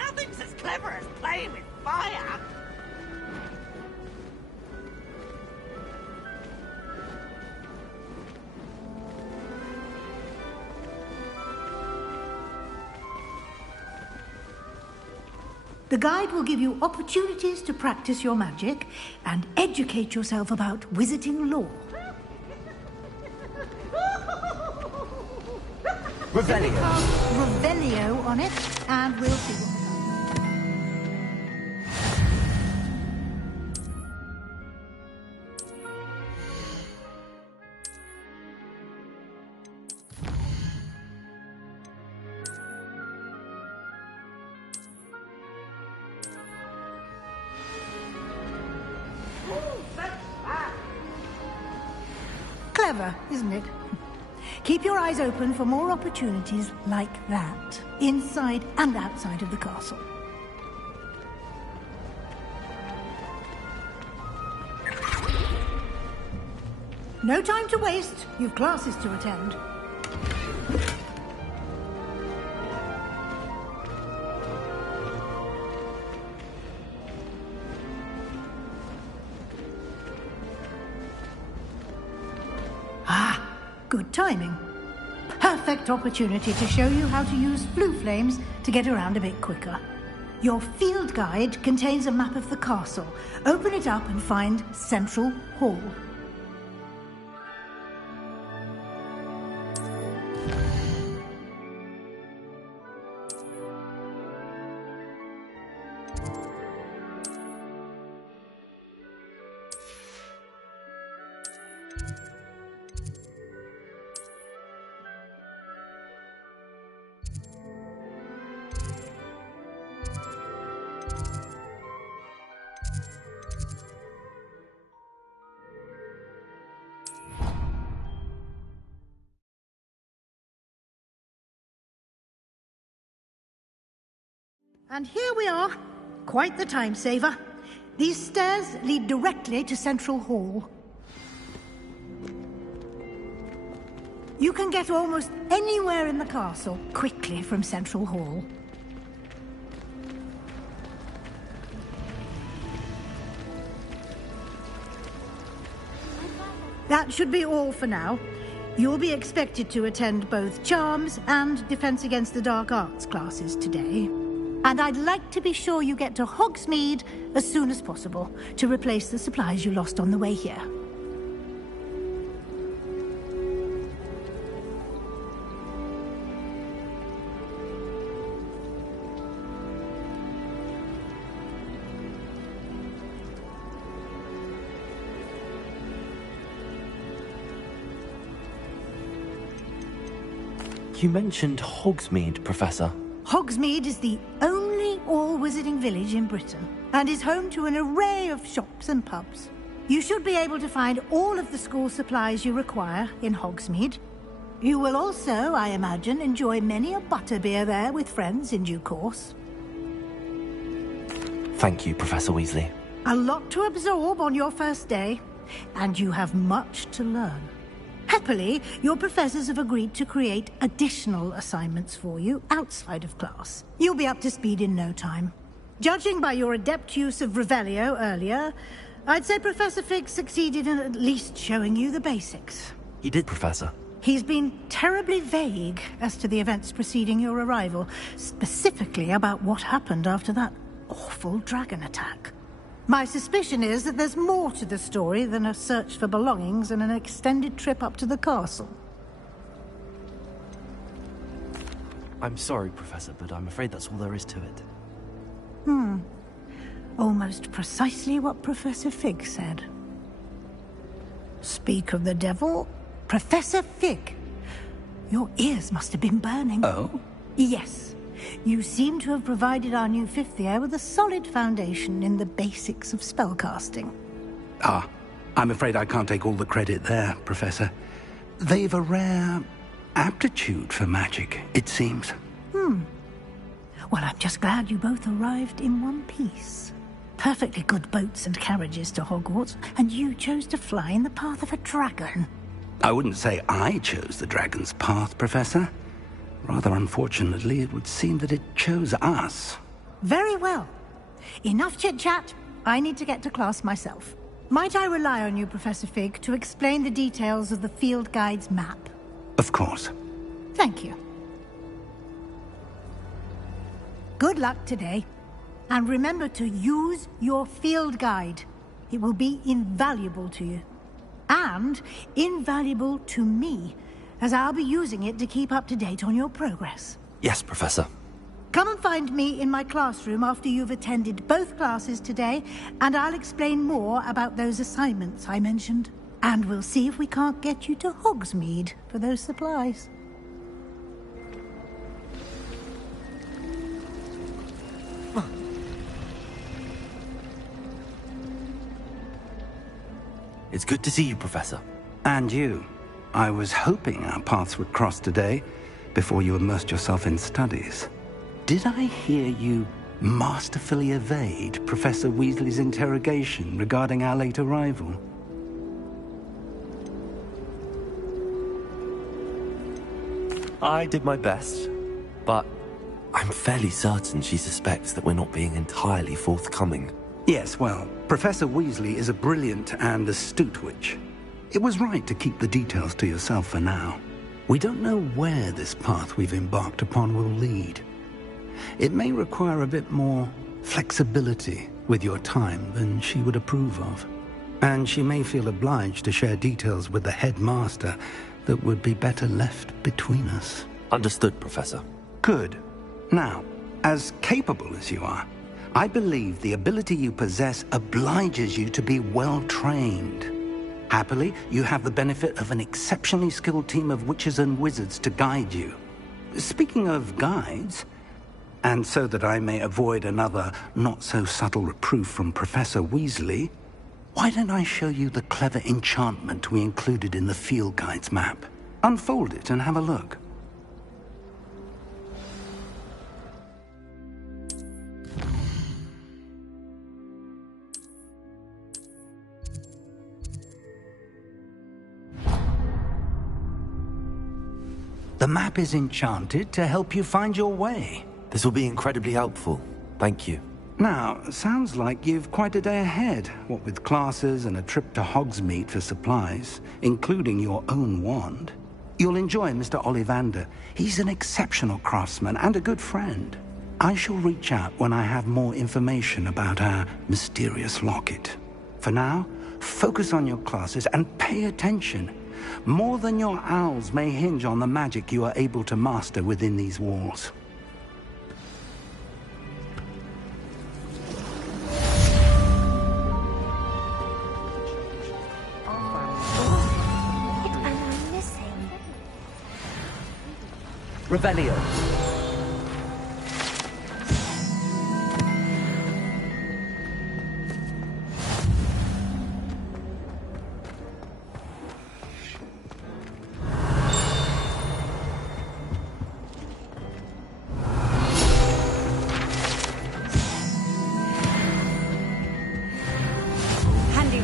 Nothing's as clever as playing with fire. The guide will give you opportunities to practice your magic and educate yourself about wizarding lore. Revelio. Revelio on it, and we'll see what Clever, isn't it? Keep your eyes open for more opportunities like that, inside and outside of the castle. No time to waste. You've classes to attend. Good timing. Perfect opportunity to show you how to use flue flames to get around a bit quicker. Your field guide contains a map of the castle. Open it up and find Central Hall. And here we are. Quite the time saver. These stairs lead directly to Central Hall. You can get almost anywhere in the castle quickly from Central Hall. That should be all for now. You'll be expected to attend both Charms and Defense Against the Dark Arts classes today. And I'd like to be sure you get to Hogsmeade as soon as possible to replace the supplies you lost on the way here. You mentioned Hogsmeade, Professor. Hogsmeade is the only all-wizarding village in Britain and is home to an array of shops and pubs. You should be able to find all of the school supplies you require in Hogsmeade. You will also, I imagine, enjoy many a butterbeer there with friends in due course. Thank you, Professor Weasley. A lot to absorb on your first day, and you have much to learn. Happily, your professors have agreed to create additional assignments for you outside of class. You'll be up to speed in no time. Judging by your adept use of Revelio earlier, I'd say Professor Fig succeeded in at least showing you the basics. He did, Professor. He's been terribly vague as to the events preceding your arrival, specifically about what happened after that awful dragon attack. My suspicion is that there's more to the story than a search for belongings and an extended trip up to the castle. I'm sorry, Professor, but I'm afraid that's all there is to it. Almost precisely what Professor Fig said. Speak of the devil, Professor Fig. Your ears must have been burning. Oh? Yes. You seem to have provided our new fifth year with a solid foundation in the basics of spellcasting. Ah, I'm afraid I can't take all the credit there, Professor. They've a rare aptitude for magic, it seems. Well, I'm just glad you both arrived in one piece. Perfectly good boats and carriages to Hogwarts, and you chose to fly in the path of a dragon. I wouldn't say I chose the dragon's path, Professor. Rather unfortunately, it would seem that it chose us. Very well. Enough chit-chat. I need to get to class myself. Might I rely on you, Professor Fig, to explain the details of the field guide's map? Of course. Thank you. Good luck today. And remember to use your field guide. It will be invaluable to you. And invaluable to me, as I'll be using it to keep up to date on your progress. Yes, Professor. Come and find me in my classroom after you've attended both classes today, and I'll explain more about those assignments I mentioned. And we'll see if we can't get you to Hogsmeade for those supplies. It's good to see you, Professor. And you. I was hoping our paths would cross today, before you immersed yourself in studies. Did I hear you masterfully evade Professor Weasley's interrogation regarding our late arrival? I did my best, but I'm fairly certain she suspects that we're not being entirely forthcoming. Yes, well, Professor Weasley is a brilliant and astute witch. It was right to keep the details to yourself for now. We don't know where this path we've embarked upon will lead. It may require a bit more flexibility with your time than she would approve of. And she may feel obliged to share details with the headmaster that would be better left between us. Understood, Professor. Good. Now, as capable as you are, I believe the ability you possess obliges you to be well-trained. Happily, you have the benefit of an exceptionally skilled team of witches and wizards to guide you. Speaking of guides, and so that I may avoid another not-so-subtle reproof from Professor Weasley, why don't I show you the clever enchantment we included in the field guide's map? Unfold it and have a look. The map is enchanted to help you find your way. This will be incredibly helpful. Thank you. Now, sounds like you've quite a day ahead, what with classes and a trip to Hogsmeade for supplies, including your own wand. You'll enjoy Mr. Ollivander. He's an exceptional craftsman and a good friend. I shall reach out when I have more information about our mysterious locket. For now, focus on your classes and pay attention. More than your owls may hinge on the magic you are able to master within these walls. What am I missing? Revelio.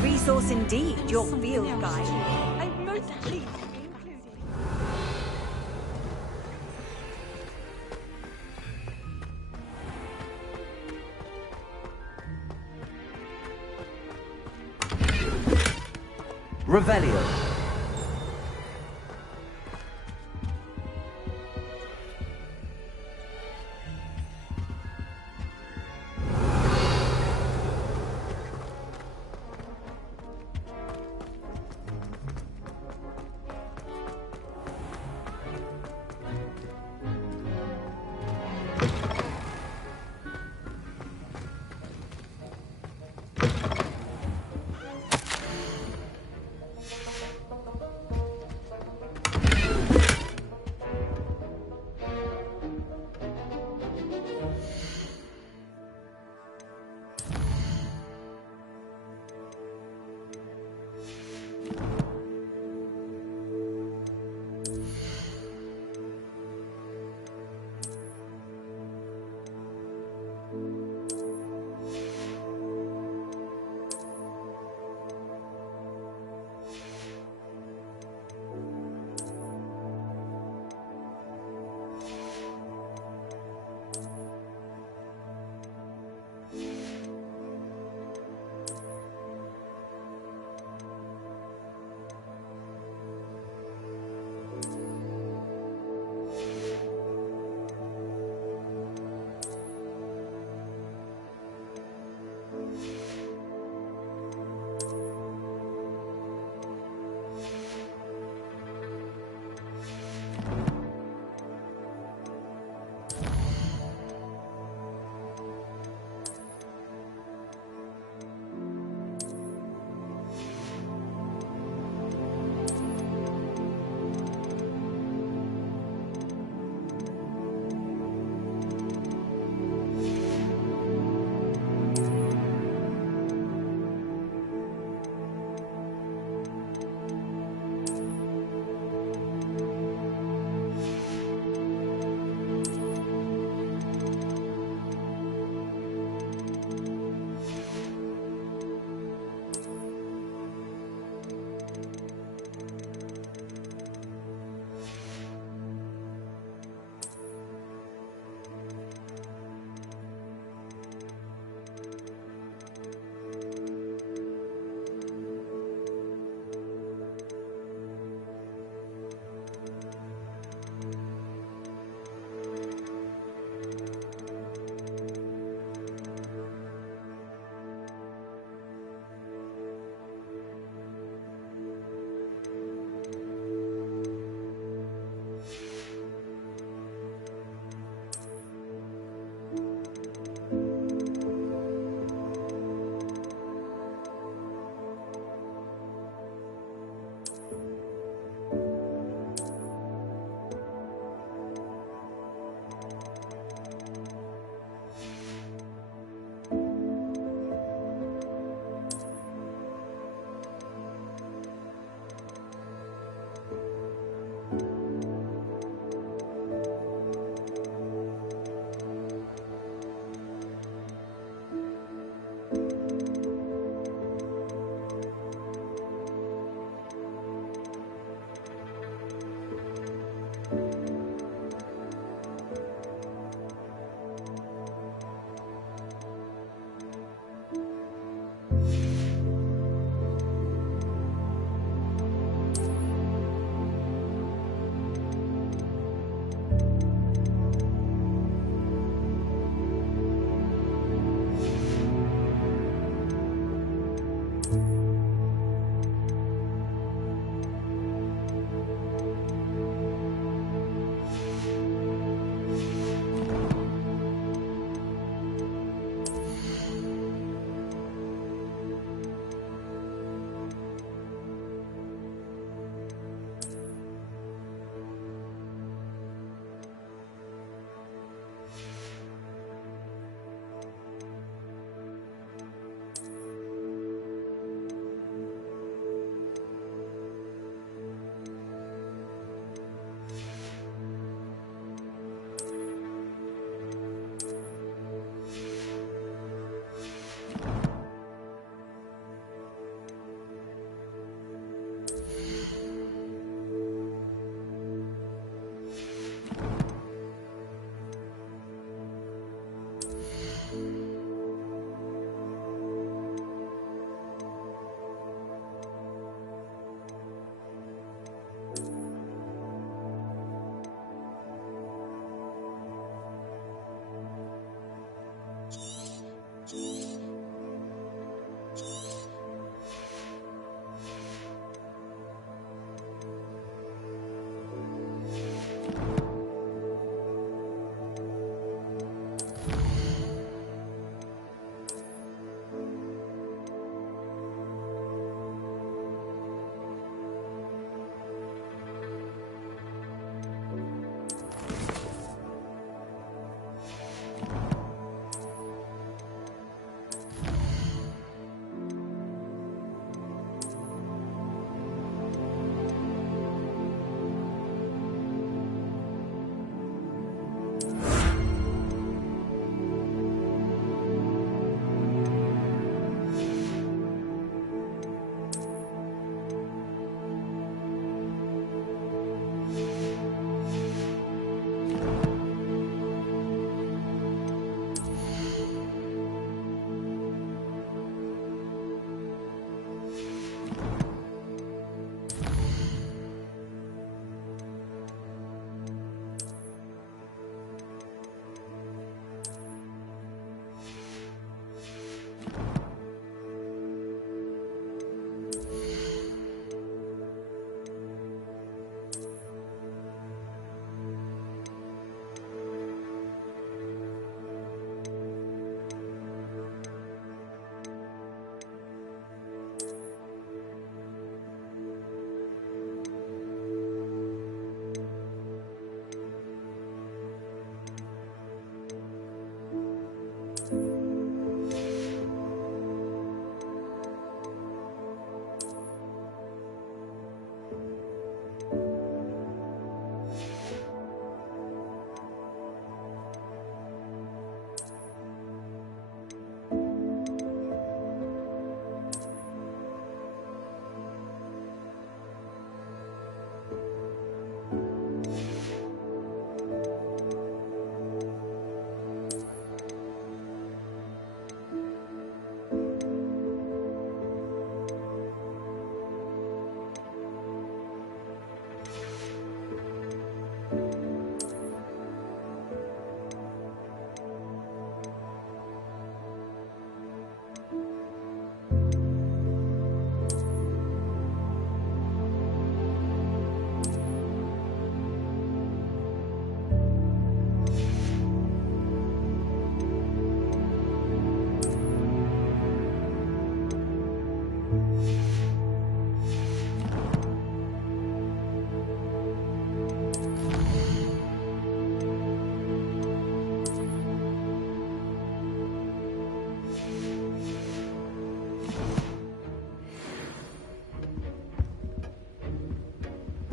Resource indeed, your field guide. I'm most pleased to be included. Revelio.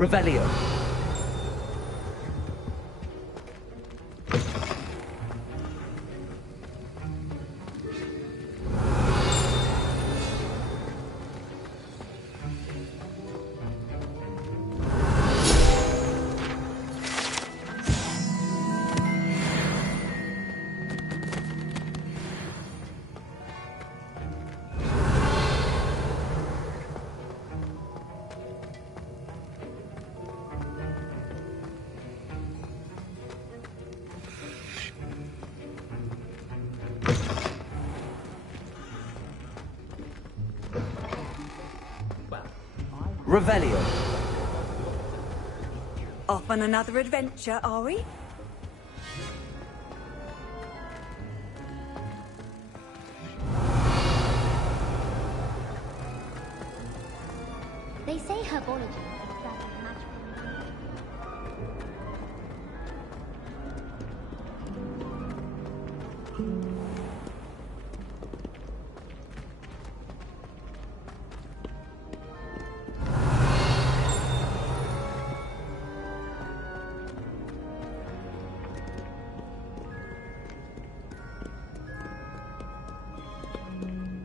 Revelio. Revelio. Off on another adventure, are we? They say herbology is rather magical.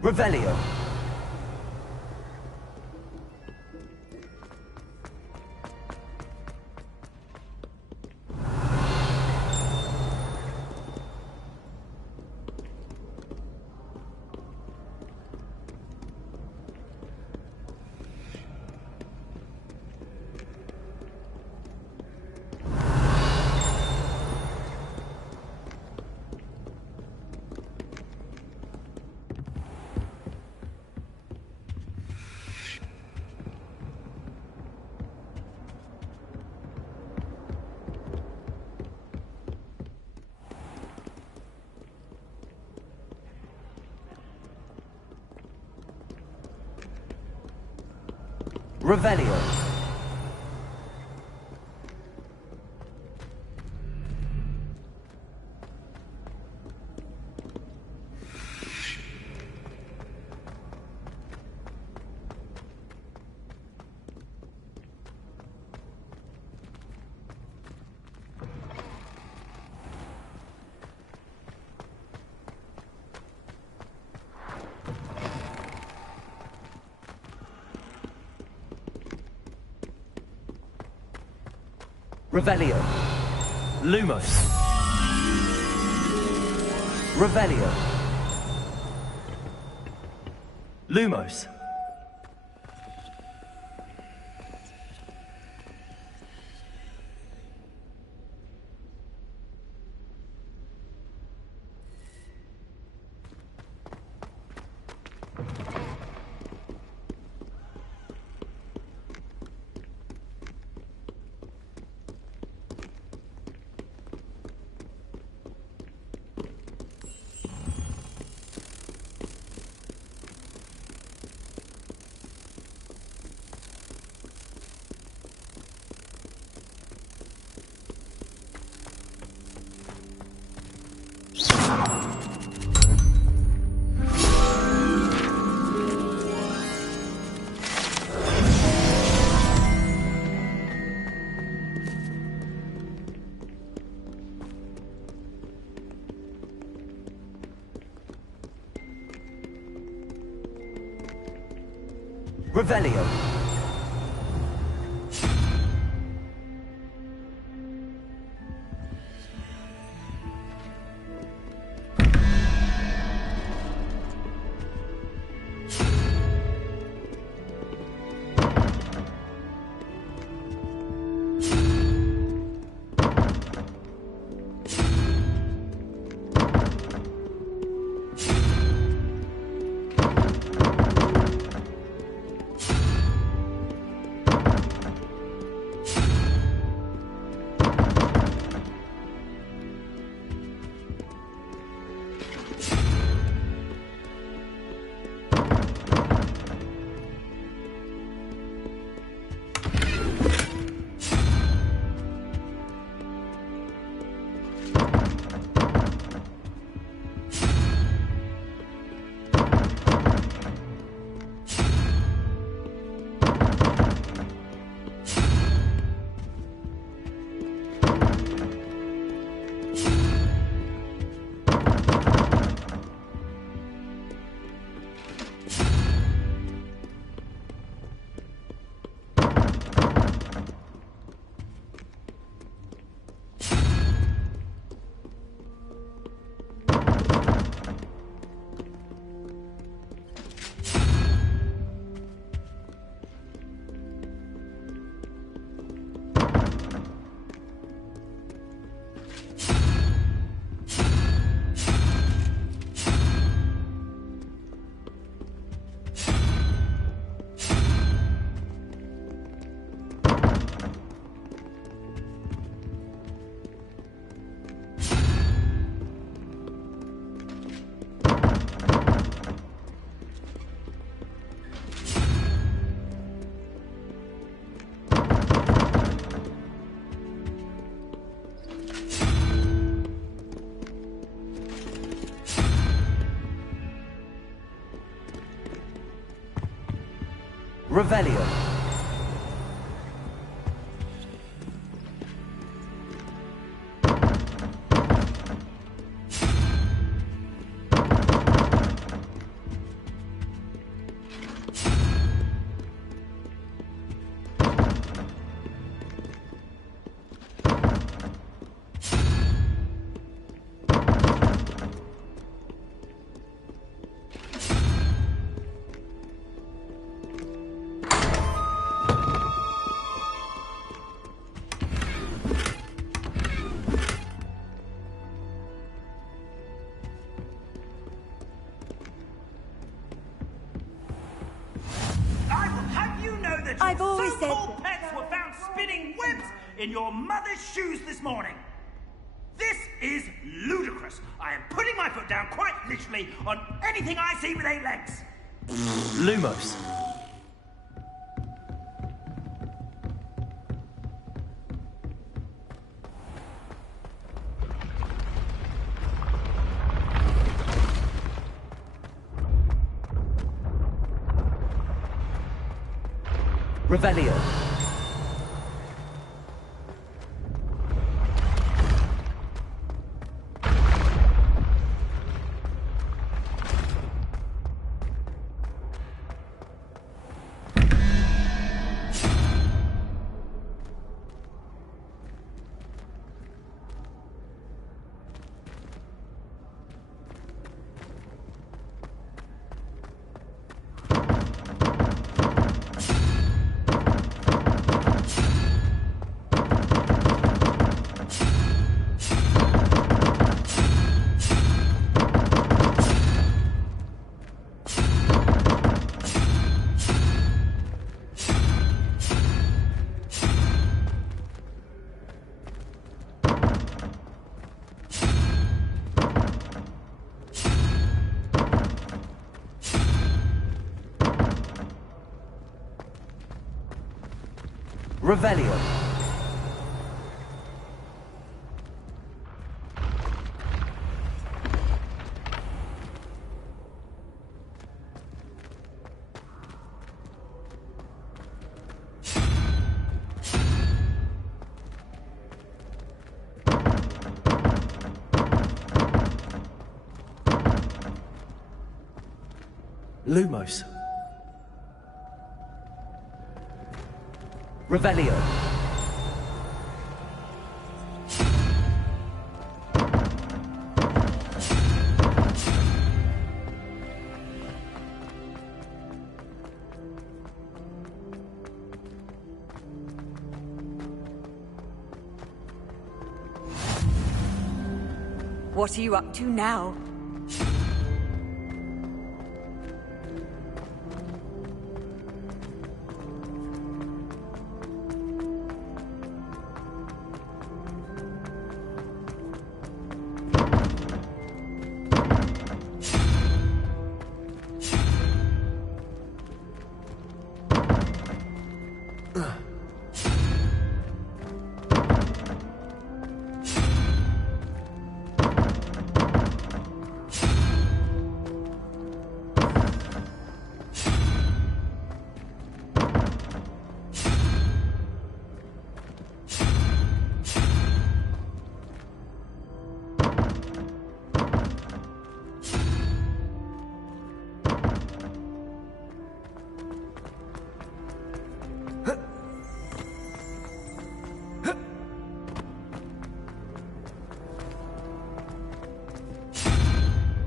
Revelio. Revelio. Revelio. Lumos. Revelio. Lumos. Revelio. Revelio. I've always said so-called pets were found spinning webs in your mother's shoes this morning. This is ludicrous. I am putting my foot down quite literally on anything I see with 8 legs. Lumos. Revelio. Revelio. Lumos. Revelio. What are you up to now?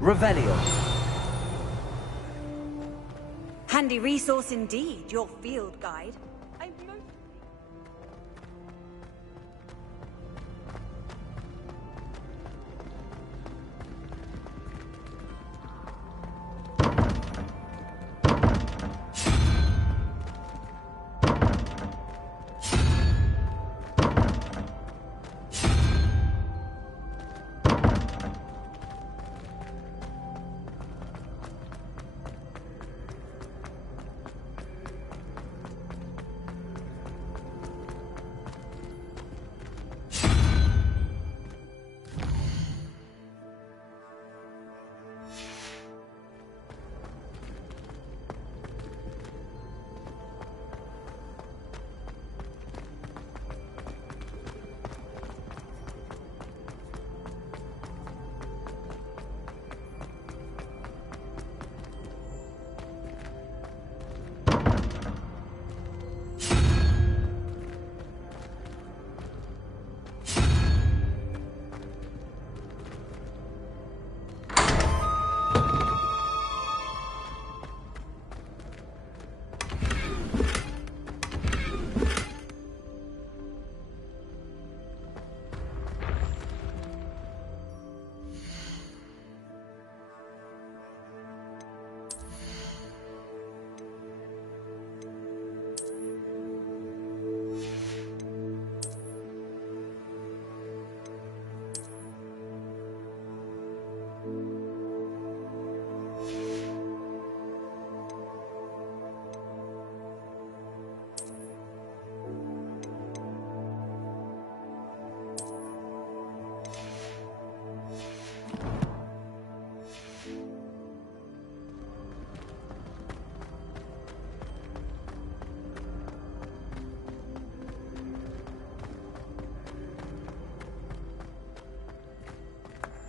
Revelio. Handy resource indeed, your field guide.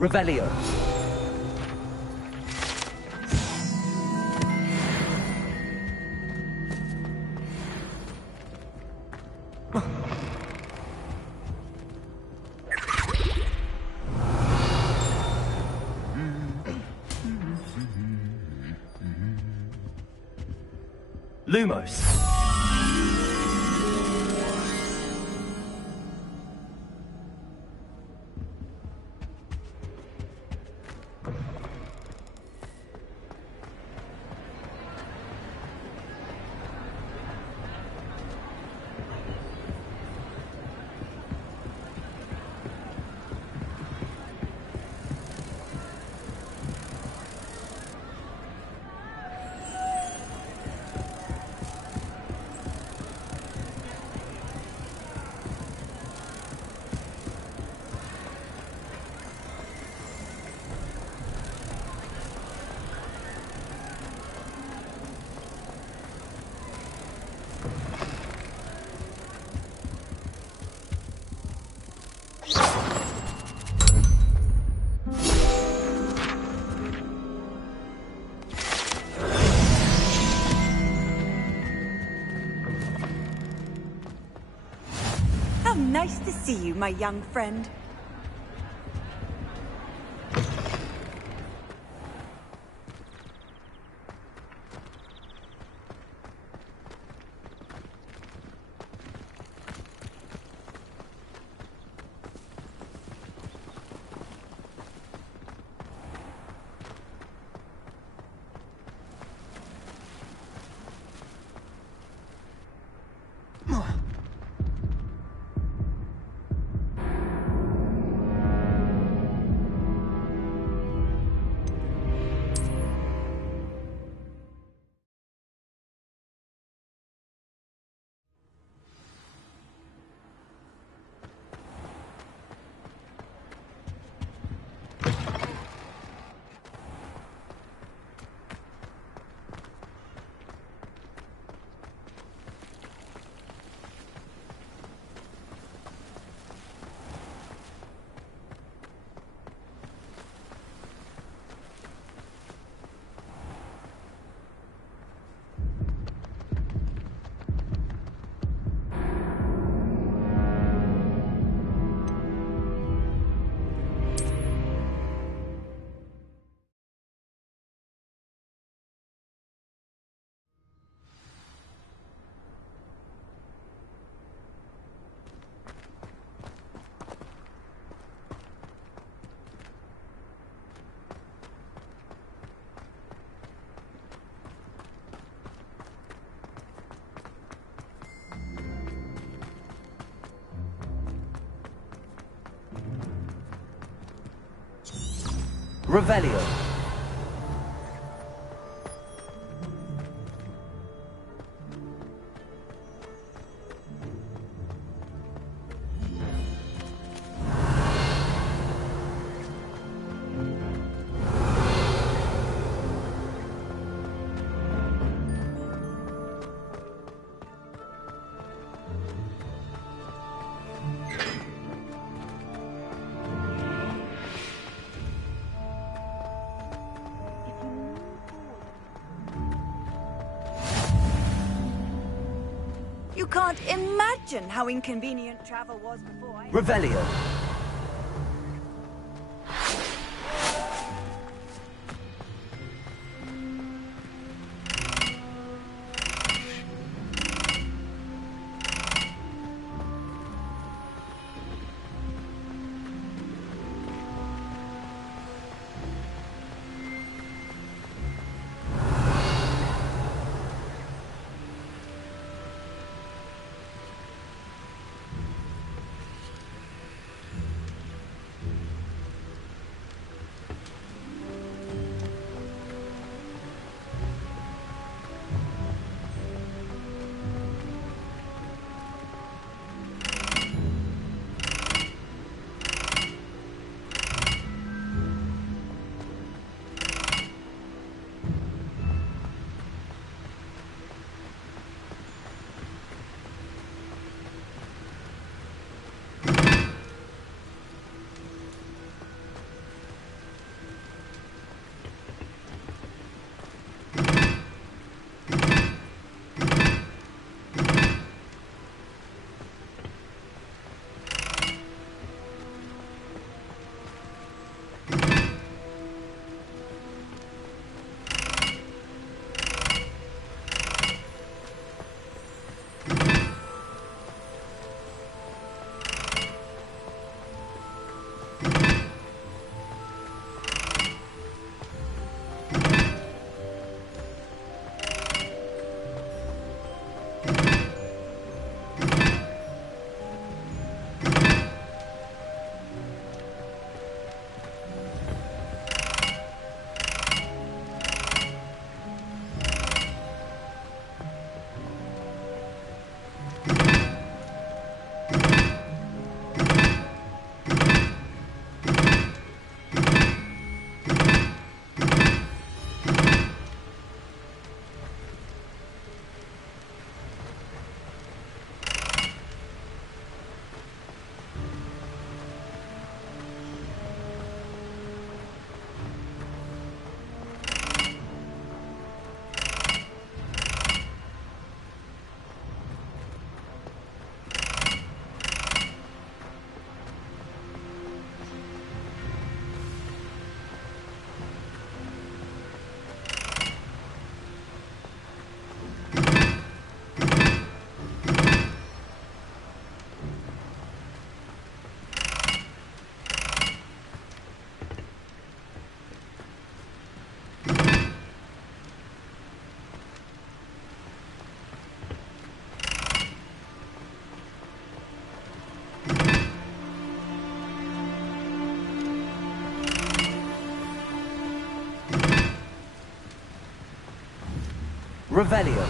Revelio. Lumos. How nice to see you, my young friend. Revelio. You can't imagine how inconvenient travel was before I... Revelio. Revelio.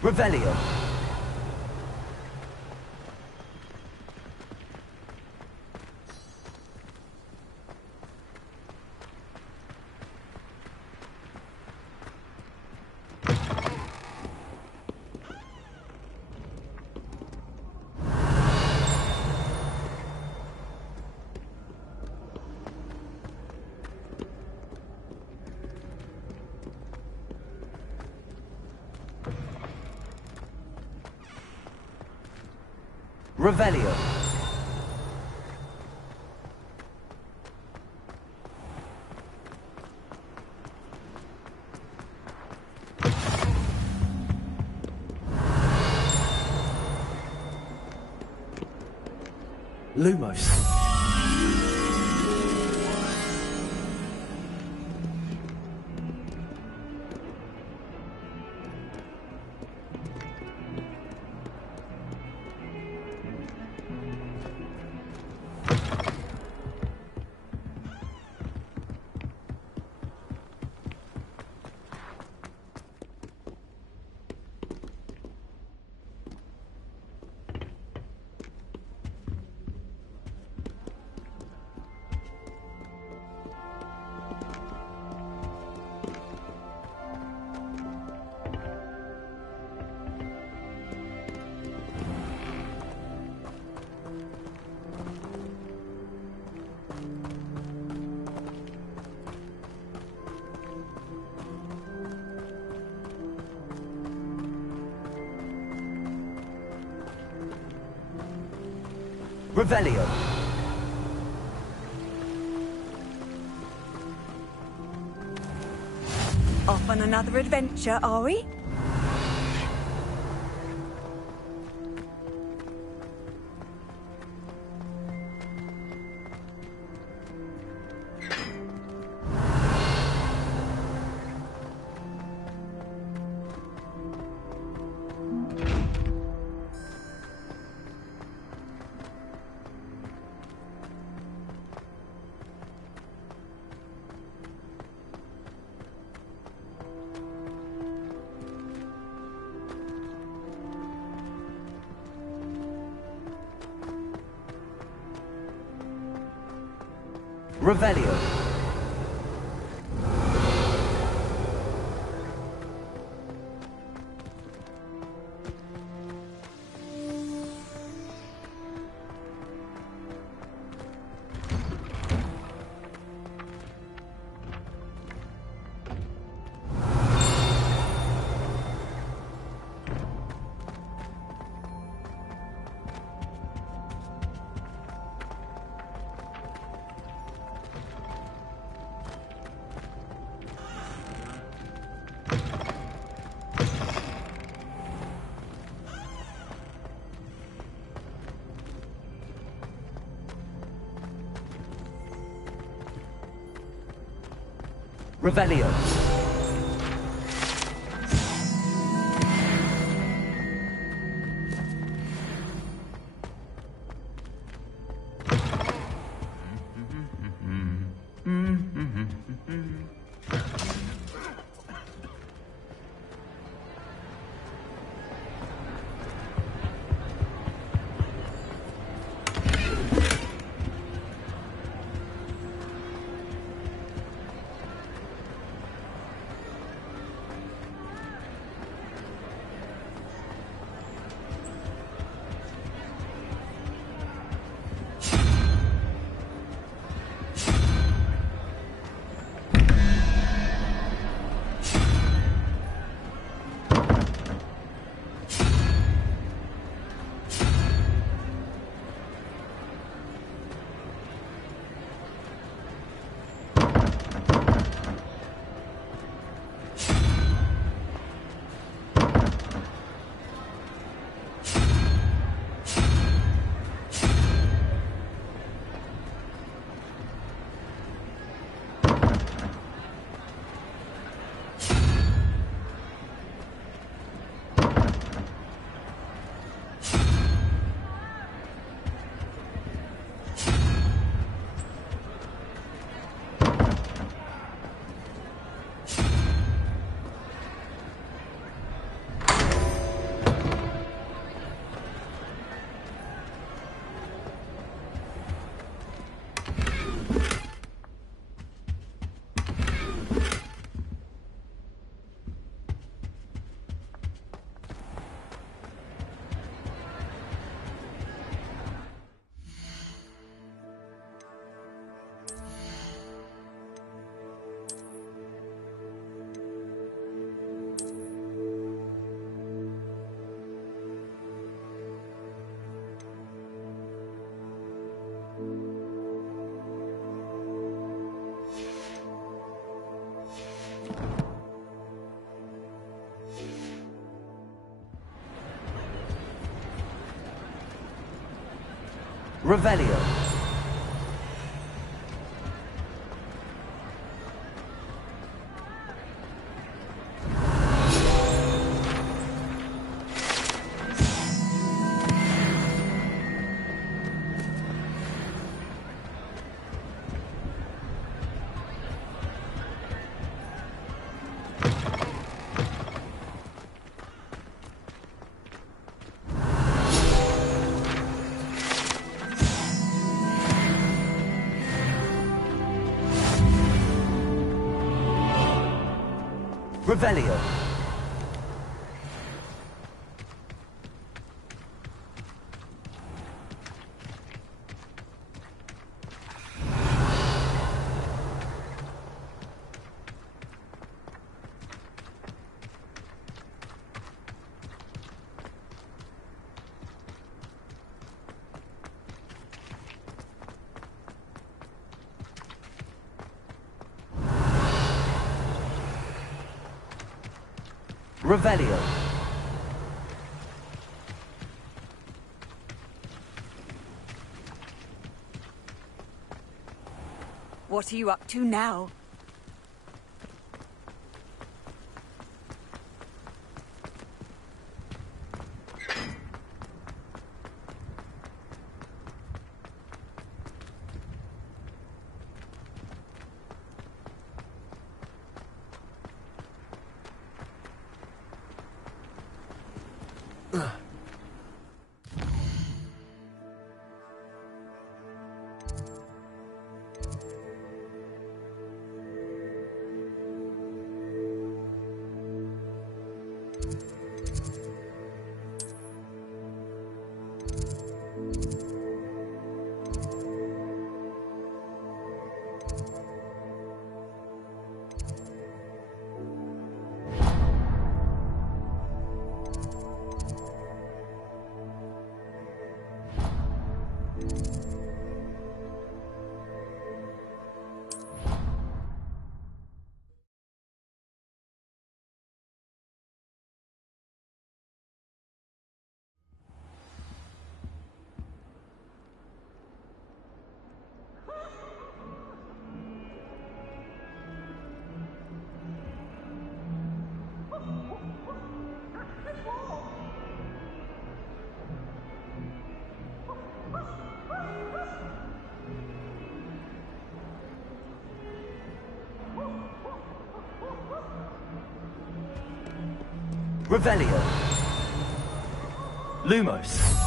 Revelio. Revelio. Lumos. Revelio. Off on another adventure, are we? Revelio. Revelio. Revelio. Revelio. Revelio. What are you up to now? Revelio. Lumos.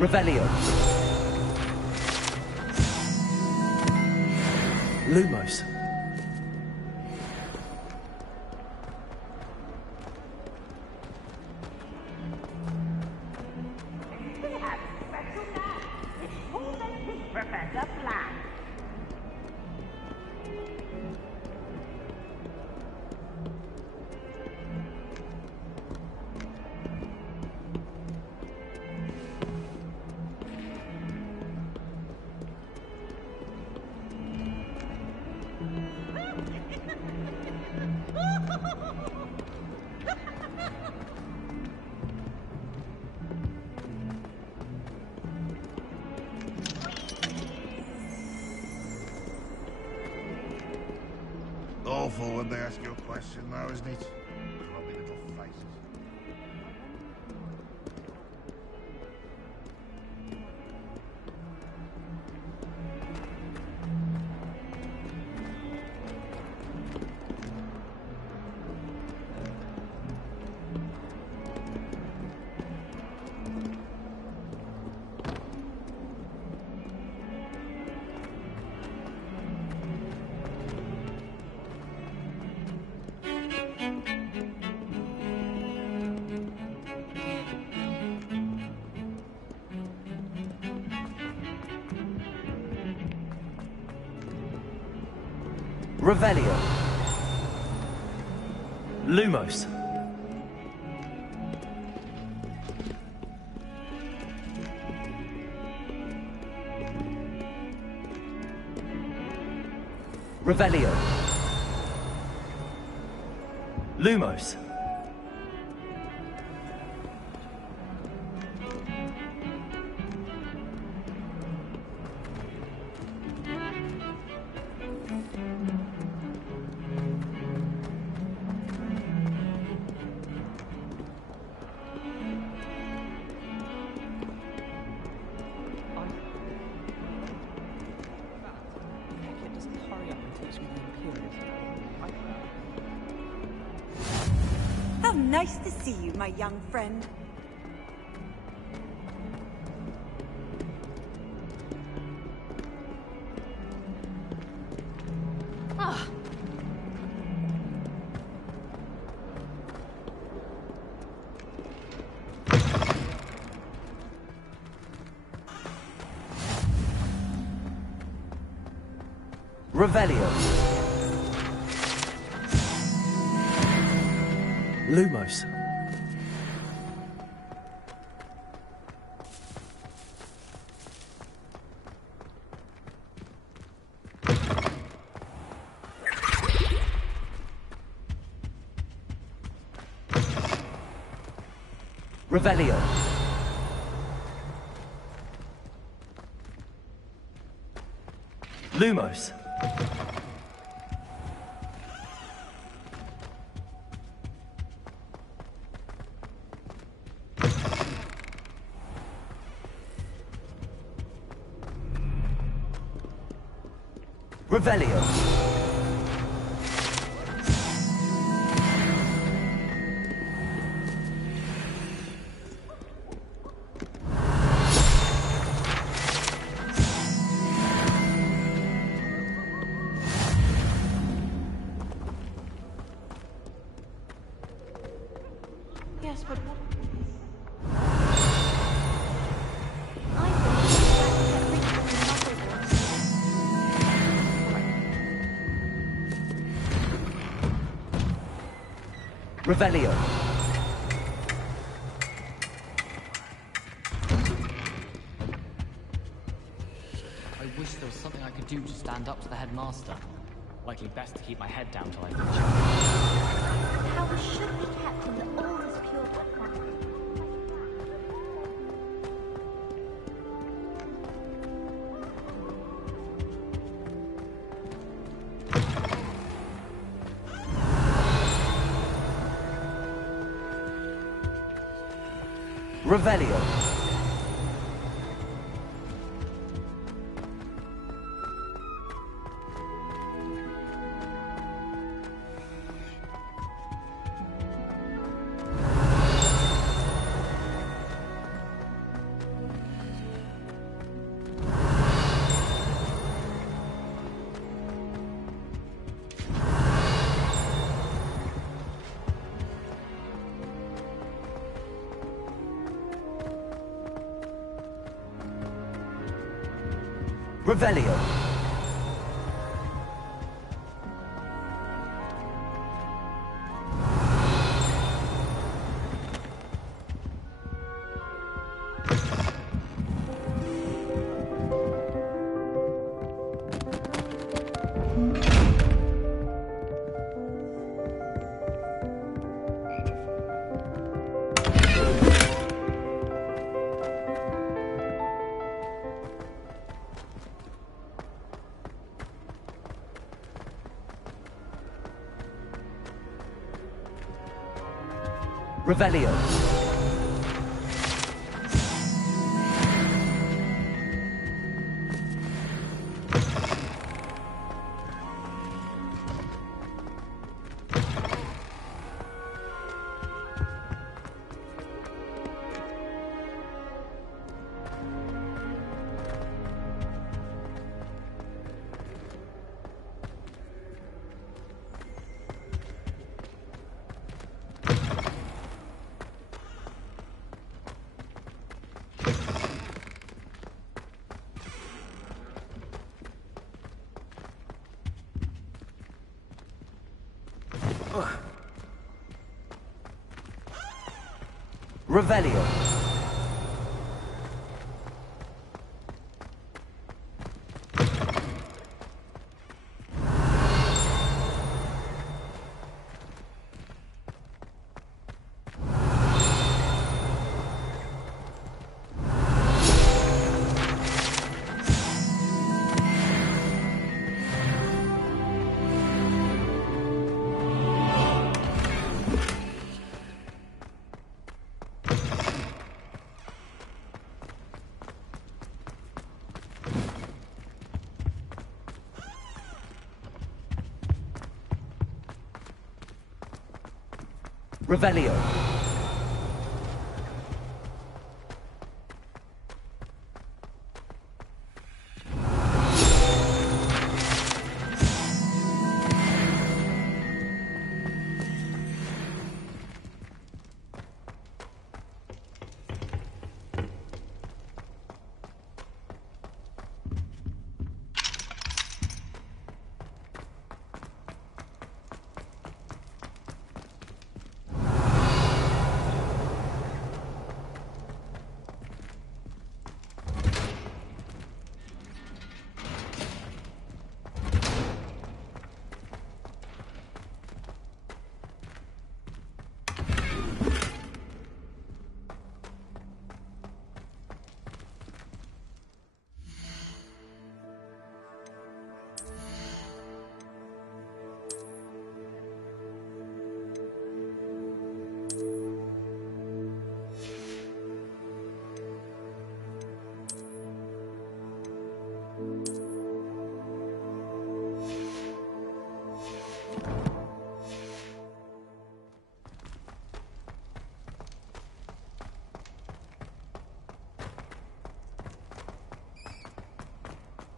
Revelio. Lumos. Professor Black. Awful when they ask you a question now, isn't it? Grubby little faces. Revelio. Lumos. Revelio. Lumos. How nice to see you, my young friend. Ah, Revelio. Lumos. Revelio. Lumos. Revelio. yes, but what? Revelio. I wish there was something I could do to stand up to the headmaster. Likely best to keep my head down till I reach him. How should be kept in the oldest pure bookmark? Revelio. Revelio. Revelio. Revelio. Revelio.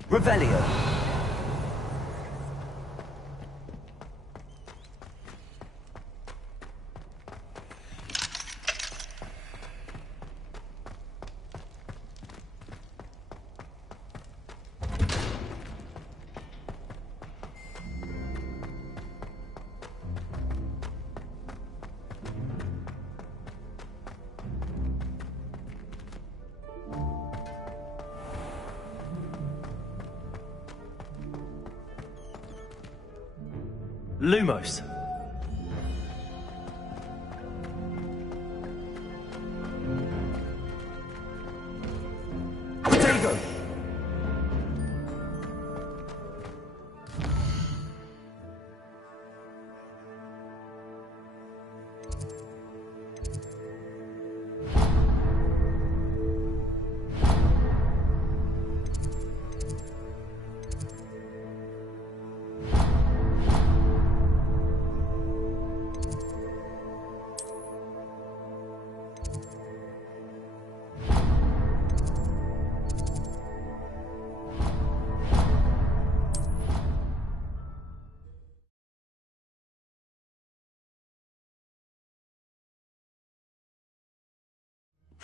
Revelio. Lumos. Potato.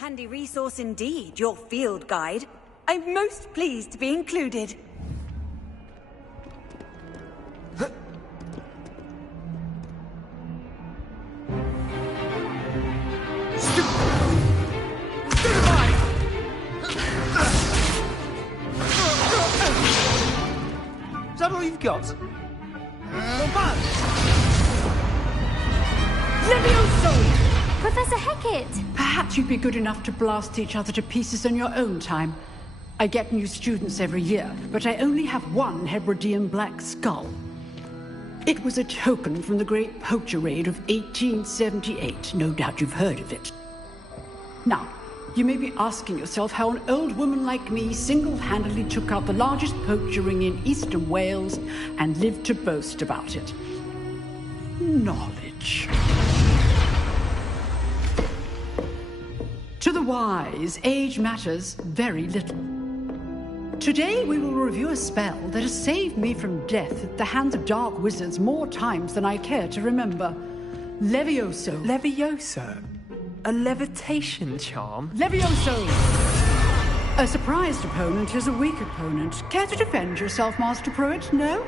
Handy resource indeed, your field guide. I'm most pleased to be included. Is that all you've got? Levioso! Professor Hecat! Perhaps you'd be good enough to blast each other to pieces in your own time. I get new students every year, but I only have one Hebridean black skull. It was a token from the Great Poacher Raid of 1878. No doubt you've heard of it. Now, you may be asking yourself how an old woman like me single-handedly took out the largest poacher ring in eastern Wales and lived to boast about it. Knowledge. To the wise, age matters very little. Today we will review a spell that has saved me from death at the hands of dark wizards more times than I care to remember. Levioso. Levioso? A levitation charm? Levioso! A surprised opponent is a weak opponent. Care to defend yourself, Master Pruitt? No?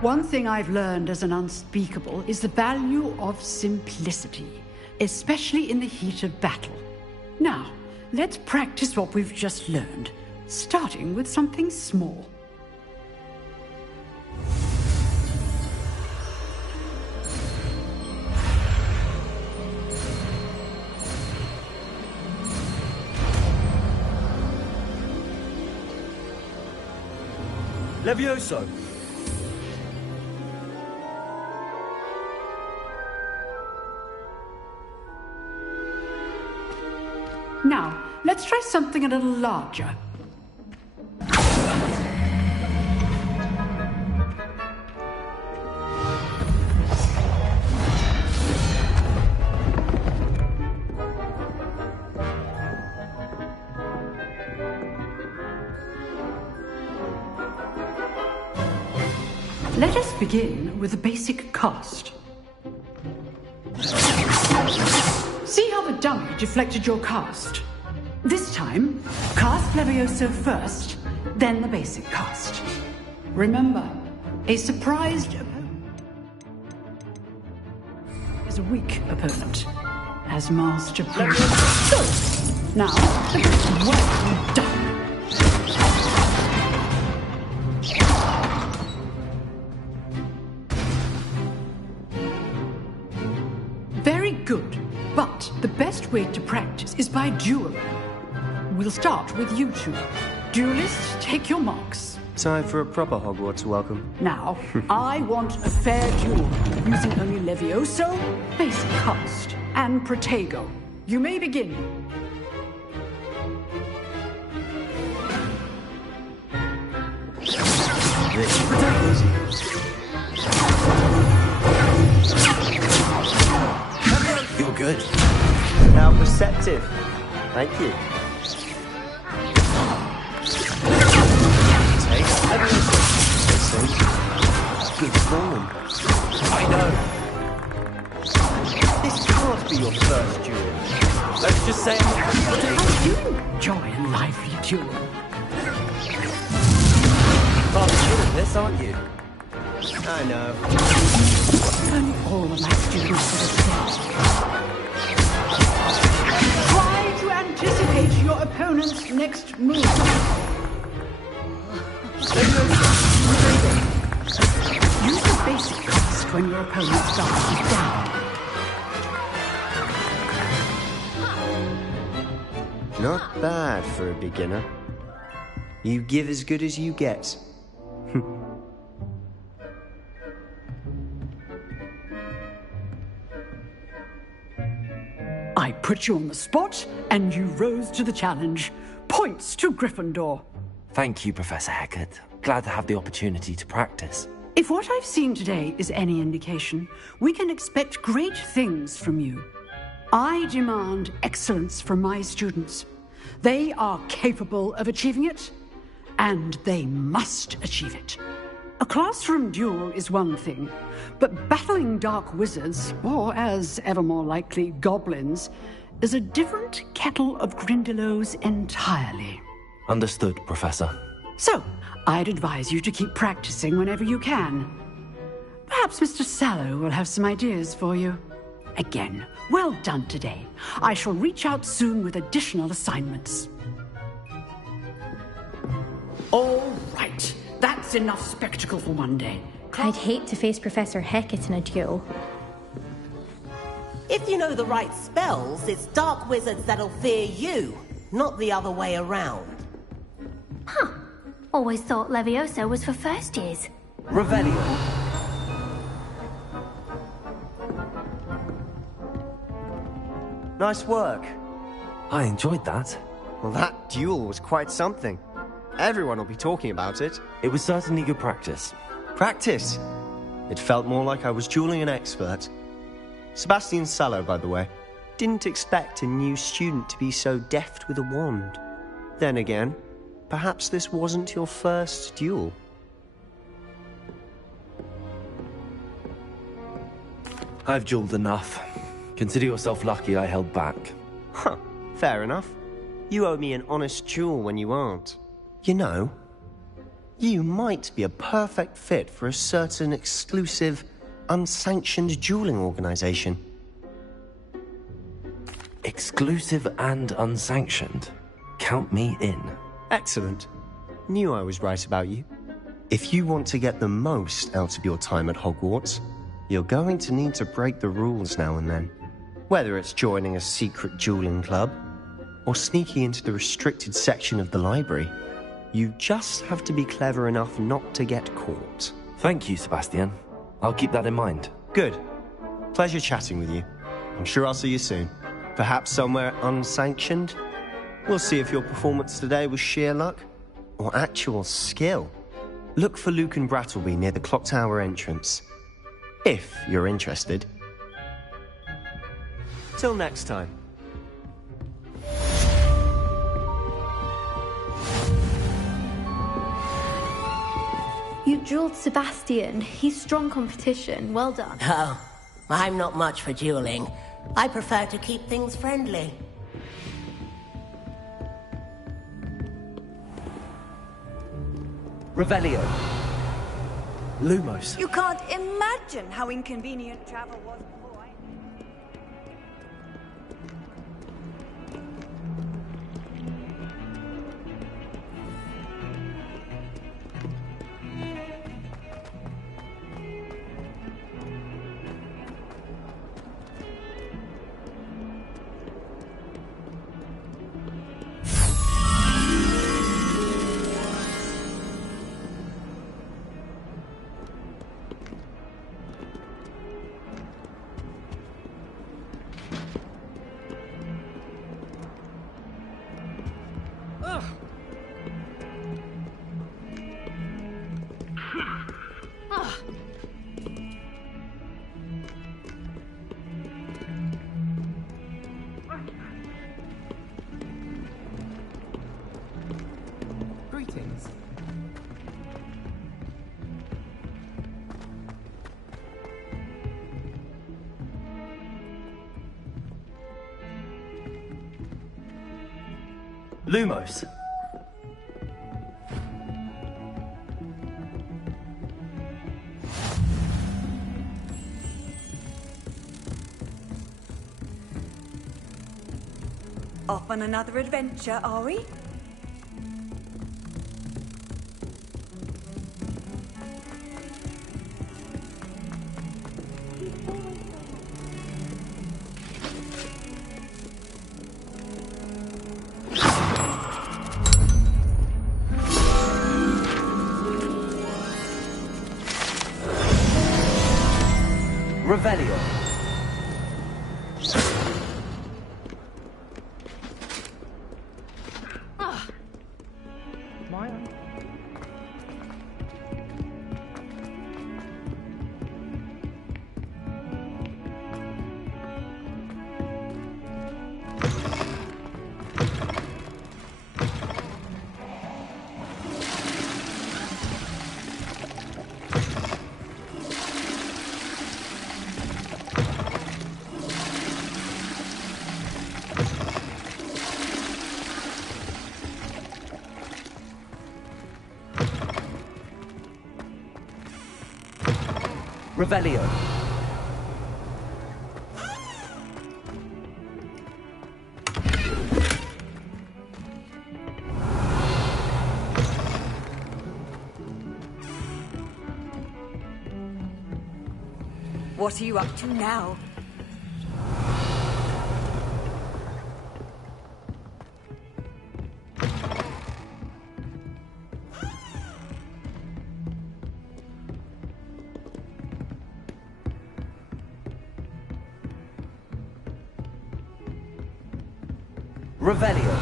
One thing I've learned as an unspeakable is the value of simplicity, especially in the heat of battle. Now, let's practice what we've just learned, starting with something small. Levioso! Now, let's try something a little larger. Let us begin with the basic cast. See how the dummy deflected your cast? This time, cast Levioso first, then the basic cast. Remember, a surprised opponent is a weak opponent, as Master Bruce. So, now, well done. Very good, but the best way to practice is by dueling. We'll start with you two. Duelists, take your marks. Time for a proper Hogwarts welcome. Now, I want a fair duel, using only Levioso, basic cast, and Protego. You may begin. You're good. How perceptive. Thank you. Good form. I know. This can't be your first duel. Let's just say You enjoy a lively duel. rather good at this, aren't you? I know. Only all my students would have said. Try to anticipate your opponent's next move. Use the basic cast when your opponent's guard is down. Not bad for a beginner. You give as good as you get. I put you on the spot, and you rose to the challenge. Points to Gryffindor. Thank you, Professor Hecat. Glad to have the opportunity to practice. If what I've seen today is any indication, we can expect great things from you. I demand excellence from my students. They are capable of achieving it, and they must achieve it. A classroom duel is one thing, but battling dark wizards, or as ever more likely, goblins, is a different kettle of Grindylows entirely. Understood, Professor. So, I'd advise you to keep practicing whenever you can. Perhaps Mr. Sallow will have some ideas for you. Again, well done today. I shall reach out soon with additional assignments. All right. That's enough spectacle for one day. I'd hate to face Professor Hecat in a duel. If you know the right spells, it's dark wizards that'll fear you, not the other way around. Huh. Always thought Levioso was for first years. Revelio. Nice work. I enjoyed that. Well, that duel was quite something. Everyone will be talking about it. It was certainly good practice. Practice? It felt more like I was dueling an expert. Sebastian Sallow, by the way. Didn't expect a new student to be so deft with a wand. Then again, perhaps this wasn't your first duel. I've dueled enough. Consider yourself lucky I held back. Huh, fair enough. You owe me an honest duel when you aren't. You know, You might be a perfect fit for a certain exclusive, unsanctioned dueling organization. Exclusive and unsanctioned? Count me in. Excellent. Knew I was right about you. If you want to get the most out of your time at Hogwarts, you're going to need to break the rules now and then. Whether it's joining a secret dueling club, or sneaking into the restricted section of the library, you just have to be clever enough not to get caught. Thank you, Sebastian. I'll keep that in mind. Good. Pleasure chatting with you. I'm sure I'll see you soon. Perhaps somewhere unsanctioned? We'll see if your performance today was sheer luck or actual skill. Look for Luke and Brattleby near the clock tower entrance. If you're interested. Till next time. You dueled Sebastian. He's strong competition. Well done. Oh, I'm not much for dueling. I prefer to keep things friendly. Revelio. Lumos. You can't imagine how inconvenient travel was before I... Greetings. Lumos. Off on another adventure, are we? Revelio. Revelio. What are you up to now? Revelio.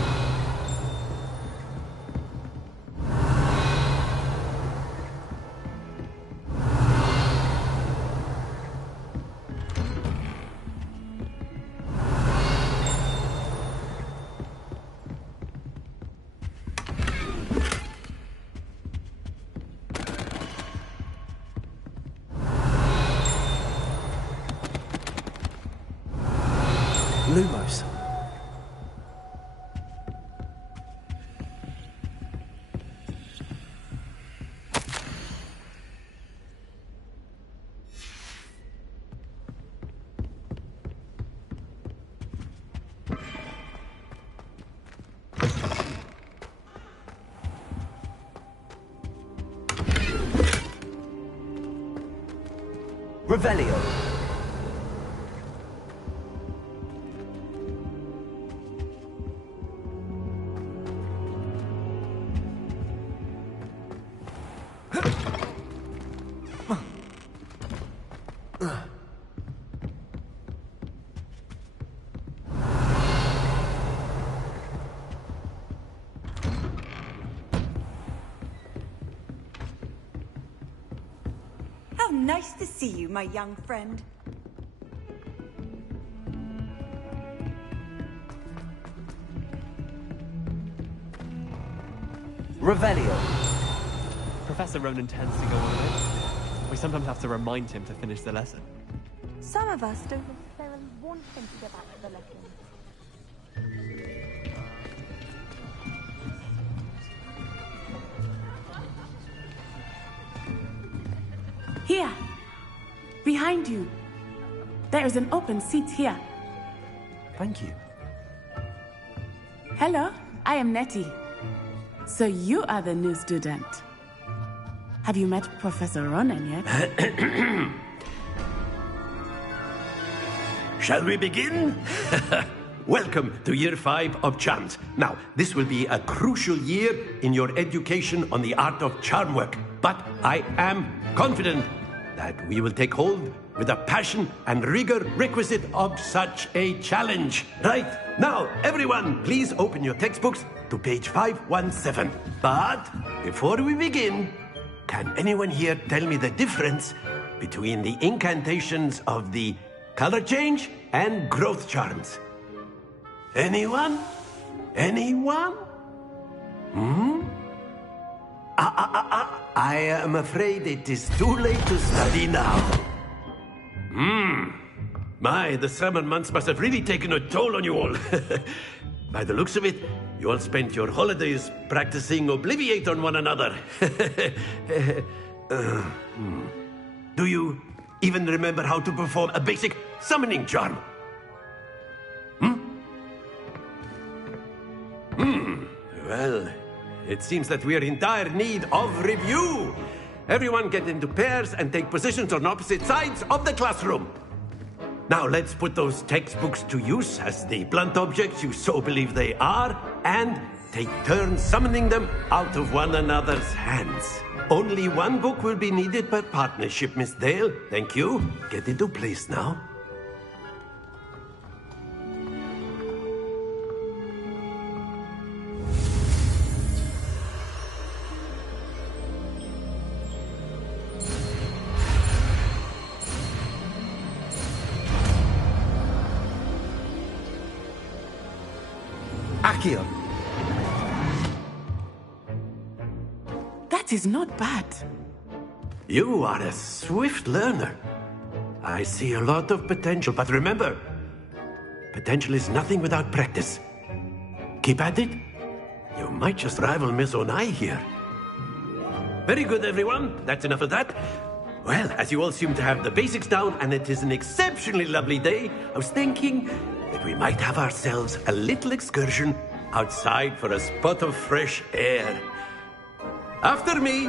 Lumos. Revelio. How nice to see you, my young friend. Revelio. Professor Ronan tends to go on a bit. We sometimes have to remind him to finish the lesson. Some of us don't necessarily want him to go back to the lesson. Here! Behind you! There is an open seat here. Thank you. Hello, I am Nettie. So you are the new student. Have you met Professor Ronan yet? Shall we begin? Welcome to Year 5 of Charms. Now, this will be a crucial year in your education on the art of charm work. But I am confident that we will take hold with the passion and rigor requisite of such a challenge. Right, now, everyone, please open your textbooks to page 517. But before we begin, can anyone here tell me the difference between the incantations of the color change and growth charms? Anyone? Anyone? I am afraid it is too late to study now. My, the summer months must have really taken a toll on you all. By the looks of it, you all spent your holidays practicing Obliviate on one another. Do you even remember how to perform a basic summoning charm? Well, it seems that we are in dire need of review. Everyone get into pairs and take positions on opposite sides of the classroom. Now let's put those textbooks to use as the blunt objects you so believe they are, and take turns summoning them out of one another's hands. Only one book will be needed per partnership, Miss Dale. Thank you. Get into place now. Accio. That is not bad. You are a swift learner. I see a lot of potential, but remember, potential is nothing without practice. Keep at it. You might just rival Miss Onai here. Very good, everyone. That's enough of that. Well, as you all seem to have the basics down, and it is an exceptionally lovely day, I was thinking that we might have ourselves a little excursion outside for a spot of fresh air. After me.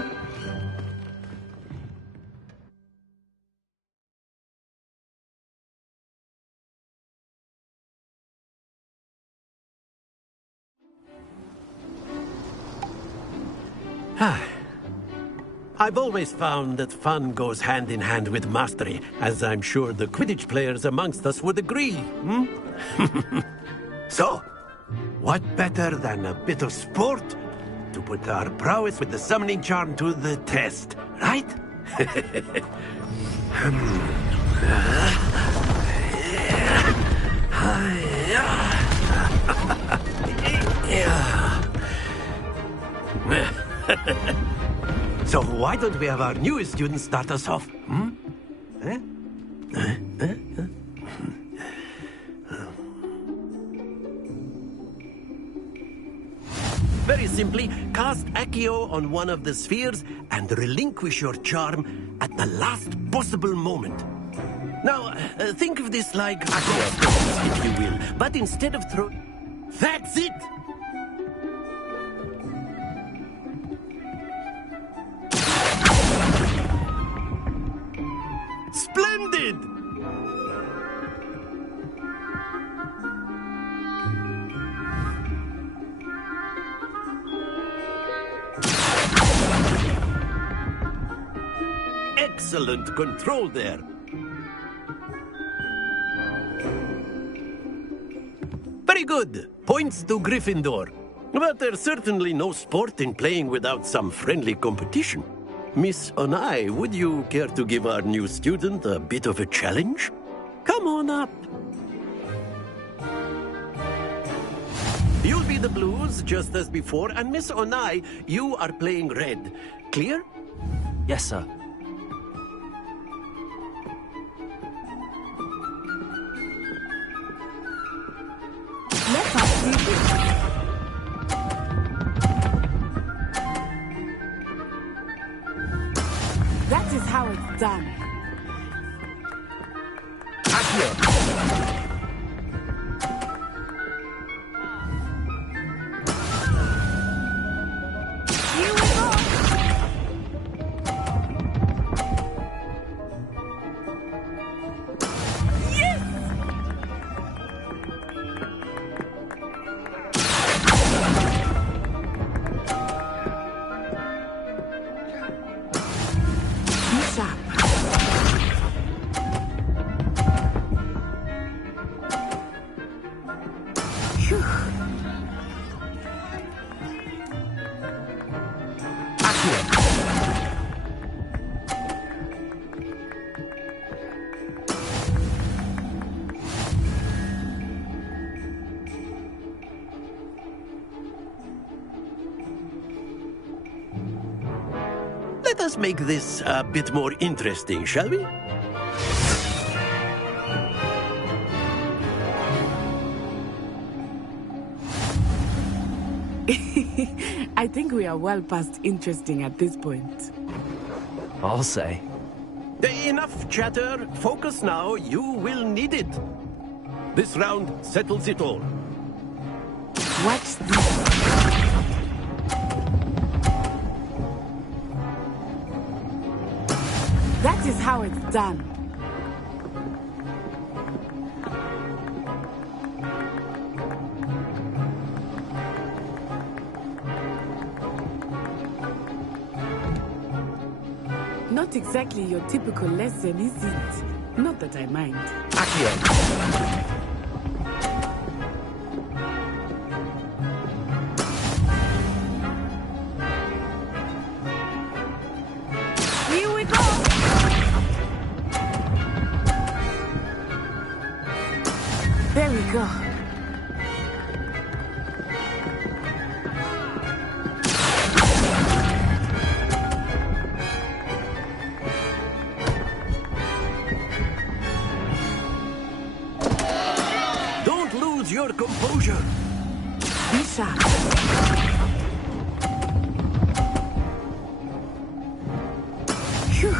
I've always found that fun goes hand in hand with mastery, as I'm sure the Quidditch players amongst us would agree. So, what better than a bit of sport to put our prowess with the summoning charm to the test, right? So why don't we have our newest student start us off? Very simply, cast Accio on one of the spheres and relinquish your charm at the last possible moment. Now, think of this like Accio, if you will, but instead of throwing... That's it! Splendid! Excellent control there. Very good. Points to Gryffindor. But there's certainly no sport in playing without some friendly competition. Miss Onai, would you care to give our new student a bit of a challenge? Come on up. You'll be the blues, just as before, and Miss Onai, you are playing red. Clear? Yes, sir. Let us see this. That is how it's done. Here we go! Yes! Be sharp. Phew. Let us make this a bit more interesting, shall we? I think we are well past interesting at this point. I'll say. Enough chatter. Focus now. You will need it. This round settles it all. Watch this. That is how it's done. Not exactly your typical lesson, is it? Not that I mind. Here we go! There we go. Don't lose your composure. Be sharp. Phew.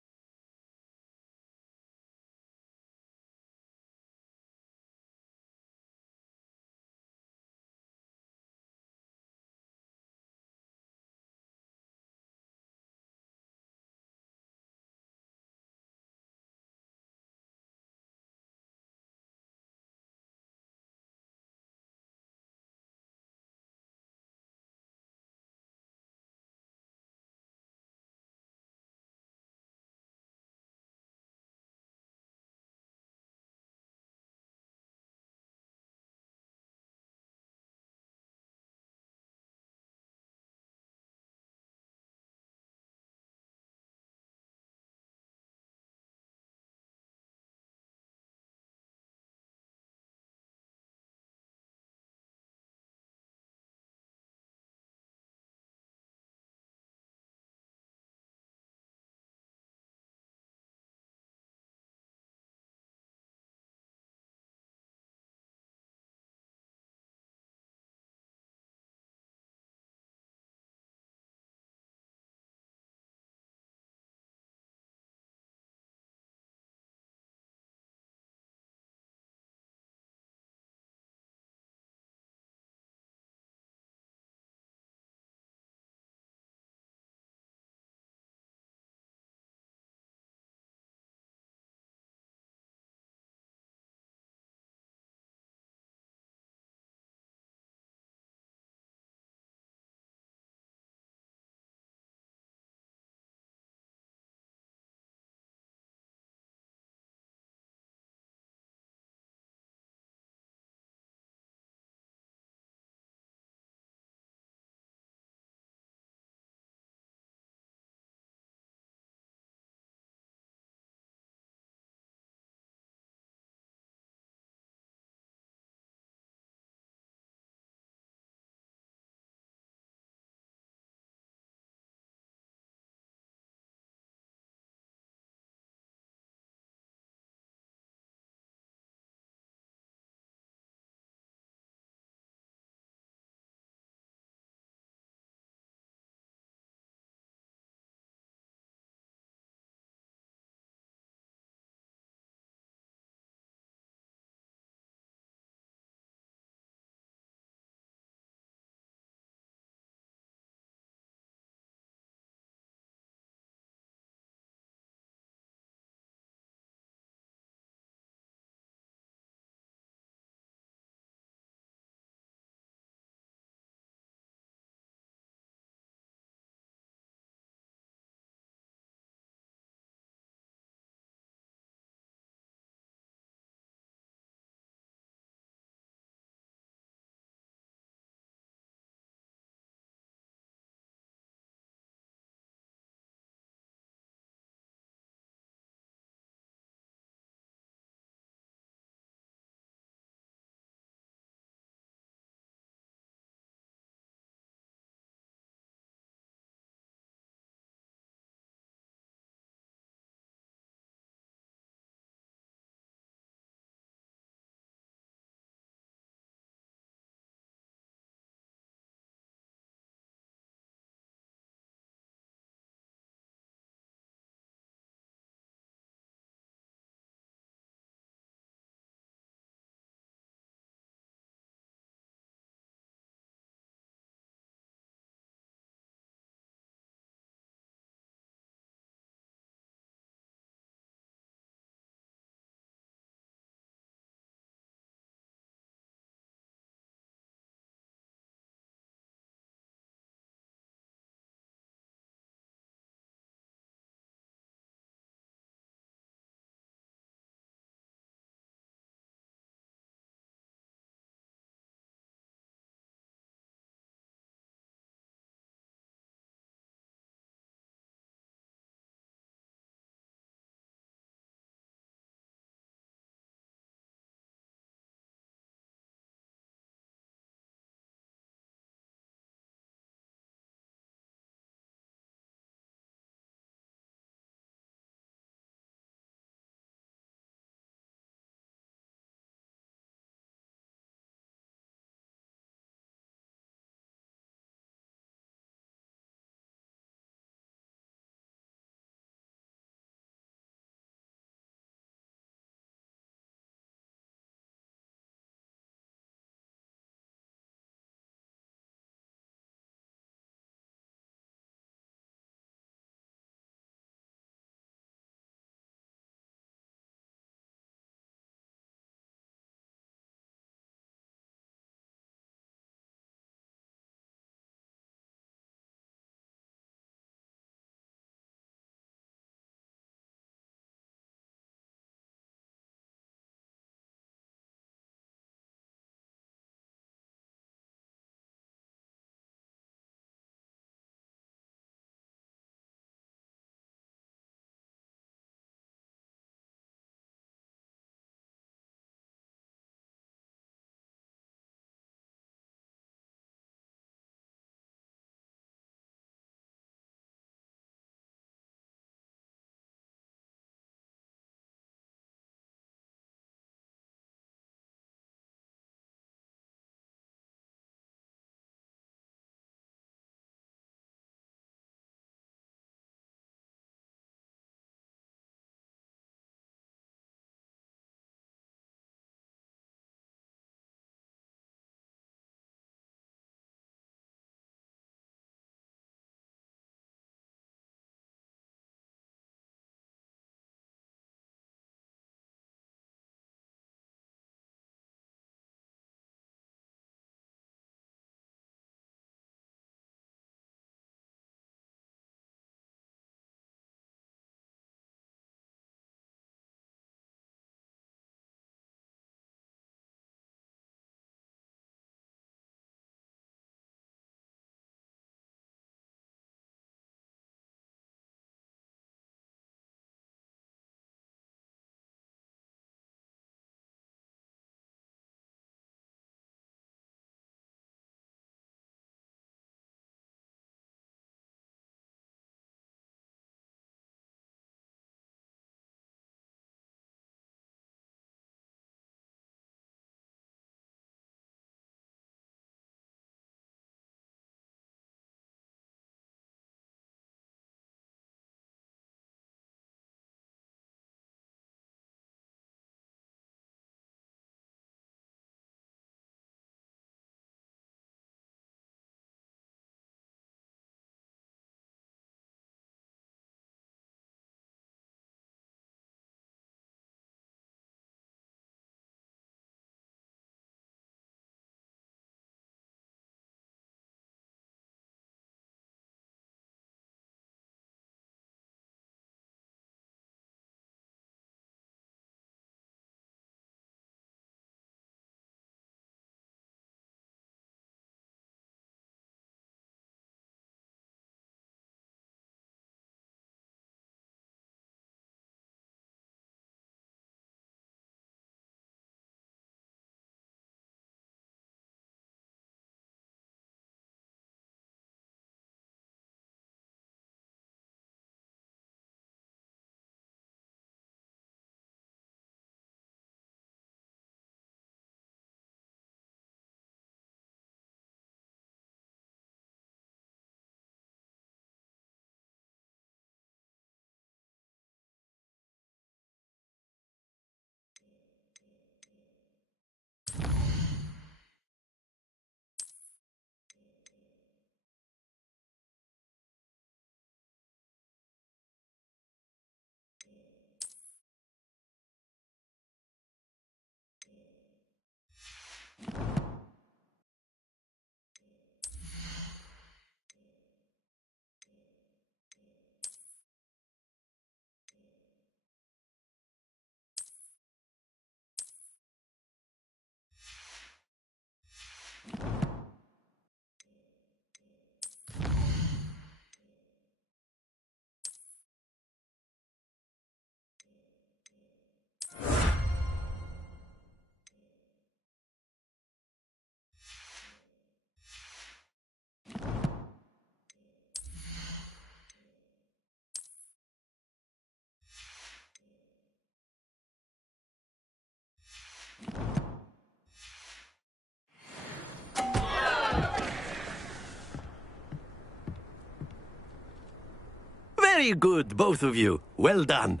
Very good, both of you. Well done.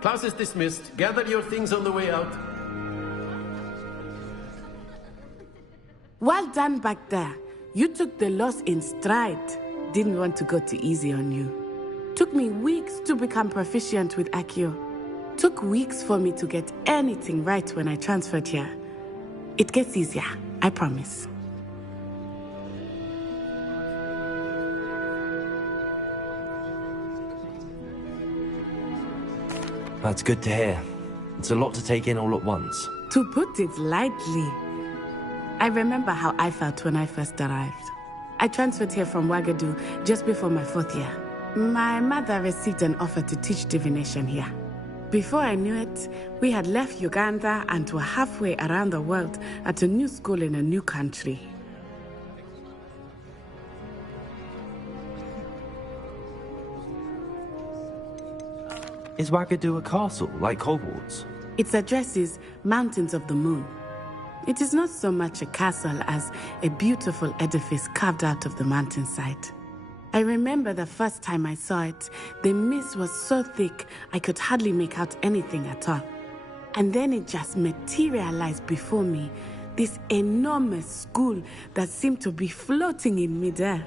Class is dismissed. Gather your things on the way out. Well done back there. You took the loss in stride. Didn't want to go too easy on you. Took me weeks to become proficient with Accio. Took weeks for me to get anything right when I transferred here. It gets easier, I promise. That's good to hear. It's a lot to take in all at once. To put it lightly, I remember how I felt when I first arrived. I transferred here from Wagadu just before my 4th year. My mother received an offer to teach divination here. Before I knew it, we had left Uganda and were halfway around the world at a new school in a new country. Is Wagadu a castle, like Hogwarts? Its address is Mountains of the Moon. It is not so much a castle as a beautiful edifice carved out of the mountainside. I remember the first time I saw it, the mist was so thick I could hardly make out anything at all. And then it just materialized before me, this enormous school that seemed to be floating in midair.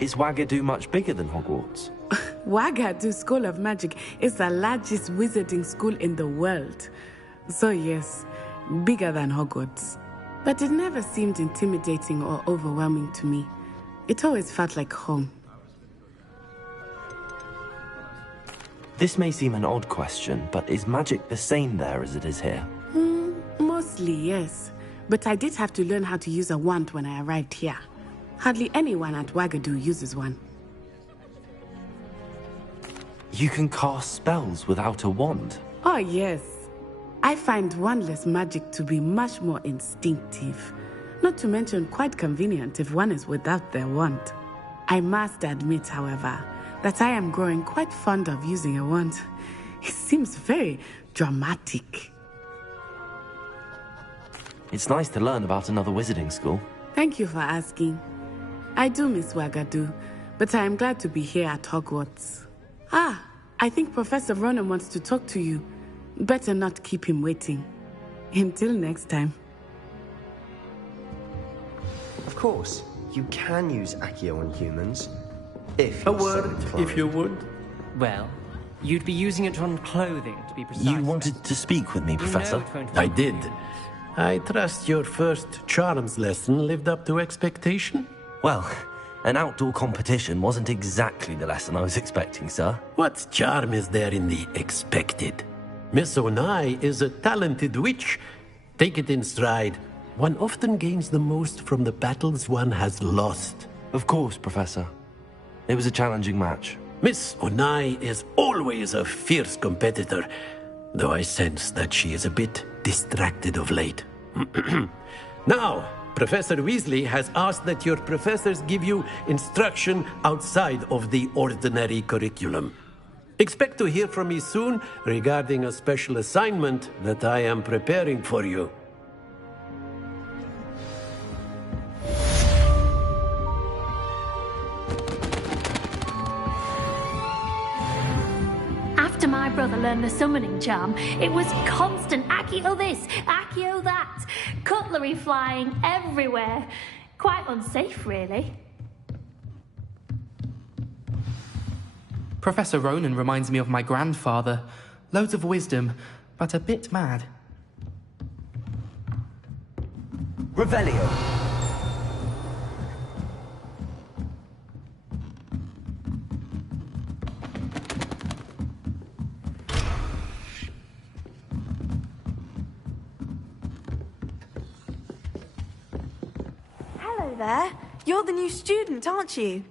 Is Wagadu much bigger than Hogwarts? Wagadu School of Magic is the largest wizarding school in the world. So yes, bigger than Hogwarts. But it never seemed intimidating or overwhelming to me. It always felt like home. This may seem an odd question, but is magic the same there as it is here? Mostly, yes. But I did have to learn how to use a wand when I arrived here. Hardly anyone at Wagadu uses one. You can cast spells without a wand? Oh, yes. I find wandless magic to be much more instinctive. Not to mention quite convenient if one is without their wand. I must admit, however, that I am growing quite fond of using a wand. It seems very dramatic. It's nice to learn about another wizarding school. Thank you for asking. I do miss Wagadu, but I am glad to be here at Hogwarts. I think Professor Ronan wants to talk to you. Better not keep him waiting. Until next time. Of course, you can use Accio on humans. If A word, if you would. Well, you'd be using it on clothing, to be precise. You wanted to speak with me, Professor? I did. I trust your first charms lesson lived up to expectation? Well, an outdoor competition wasn't exactly the lesson I was expecting, sir. What charm is there in the expected? Miss Onai is a talented witch. Take it in stride. One often gains the most from the battles one has lost. Of course, Professor. It was a challenging match. Miss Onai is always a fierce competitor, though I sense that she is a bit distracted of late. Now, Professor Weasley has asked that your professors give you instruction outside of the ordinary curriculum. Expect to hear from me soon regarding a special assignment that I am preparing for you. After my brother learned the summoning charm, it was constant Accio this, Accio that, cutlery flying everywhere. Quite unsafe, really. Professor Ronan reminds me of my grandfather. Loads of wisdom, but a bit mad. Revelio. Hello there. You're the new student, aren't you?